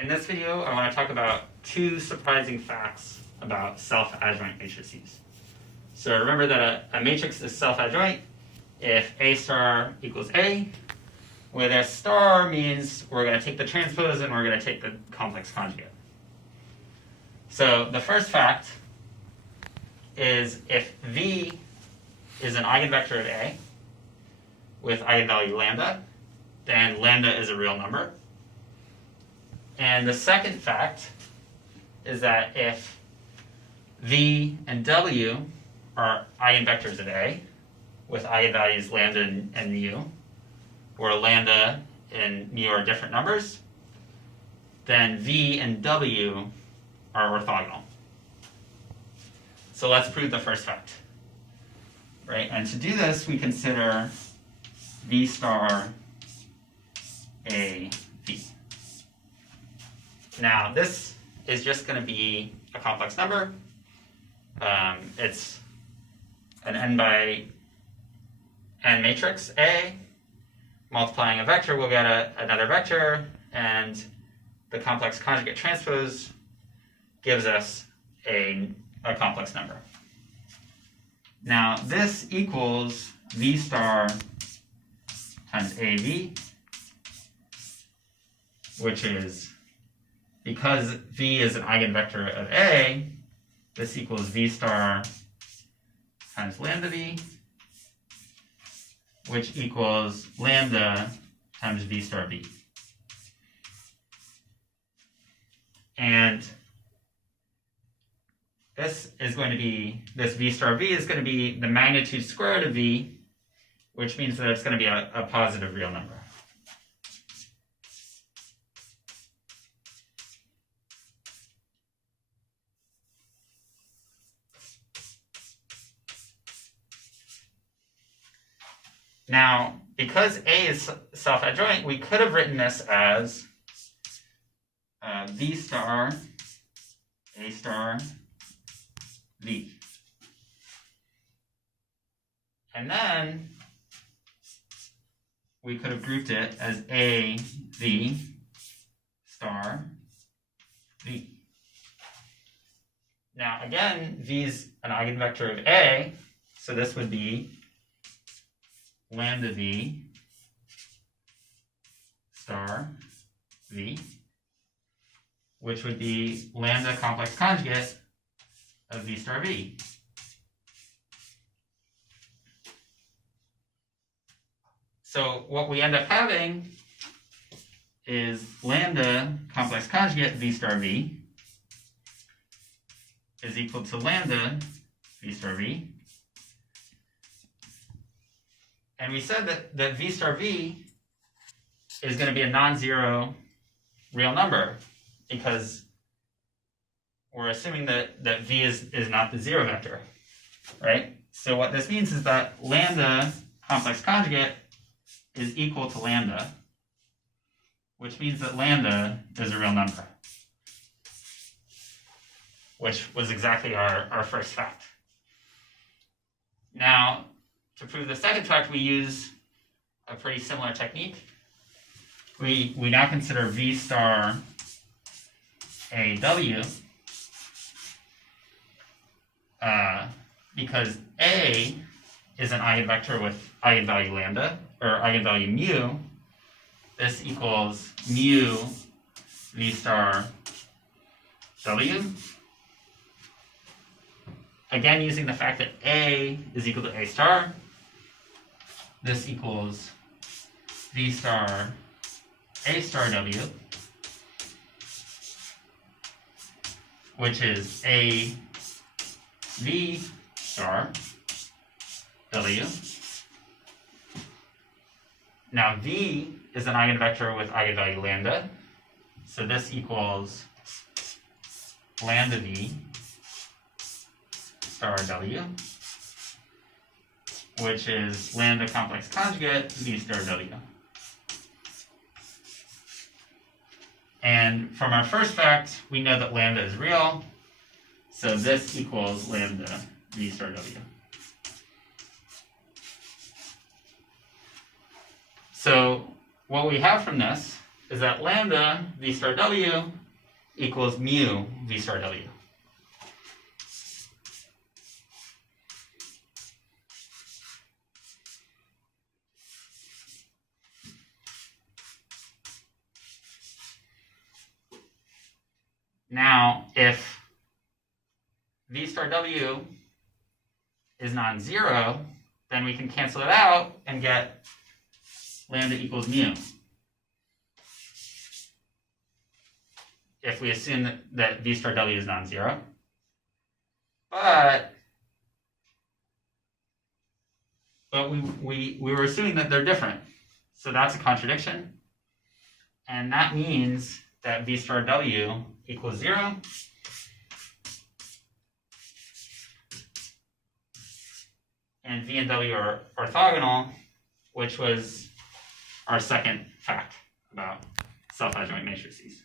in this video, I want to talk about two surprising facts about self-adjoint matrices. So remember that a matrix is self-adjoint if A star equals A, where that star means we're going to take the transpose and we're going to take the complex conjugate. So the first fact is if V is an eigenvector of A with eigenvalue lambda, then lambda is a real number. And the second fact is that if V and W are eigenvectors of A with eigenvalues lambda and mu, where lambda and mu are different numbers, then V and W are orthogonal. So let's prove the first fact. Right? And to do this, we consider V star A V. Now, this is just going to be a complex number. It's an n by n matrix A. Multiplying a vector, we'll get another vector, and the complex conjugate transpose gives us a complex number. Now, this equals V star times AV, which is, because V is an eigenvector of A, this equals V star times lambda V, which equals lambda times V star V. And this V star V is going to be the magnitude squared of V, which means that it's going to be a positive real number. Now, because A is self-adjoint, we could have written this as V star A star V. And then we could have grouped it as A V star V. Now, again, V is an eigenvector of A, so this would be lambda V star V, which would be lambda complex conjugate of V star V. So what we end up having is lambda complex conjugate V star V is equal to lambda V star V. And we said that V star V is going to be a non-zero real number because we're assuming that V is not the zero vector, right? So what this means is that lambda complex conjugate is equal to lambda, which means that lambda is a real number, which was exactly our first fact. Now, to prove the second fact, we use a pretty similar technique. We now consider V star AW because A is an eigenvector with eigenvalue lambda, or eigenvalue mu. This equals mu V star W. Again, using the fact that A is equal to A star, this equals V star A star W, which is A V star W. Now V is an eigenvector with eigenvalue lambda, so this equals lambda V star W, which is lambda complex conjugate V star W. And from our first fact, we know that lambda is real, so this equals lambda V star W. So what we have from this is that lambda v star w equals mu v star w. Now, if v star w is non-zero, then we can cancel it out and get lambda equals mu. If we assume that v star w is non-zero. But we were assuming that they're different. So that's a contradiction. And that means that v star w equals 0. And v and w are orthogonal, which was our second fact about self-adjoint matrices.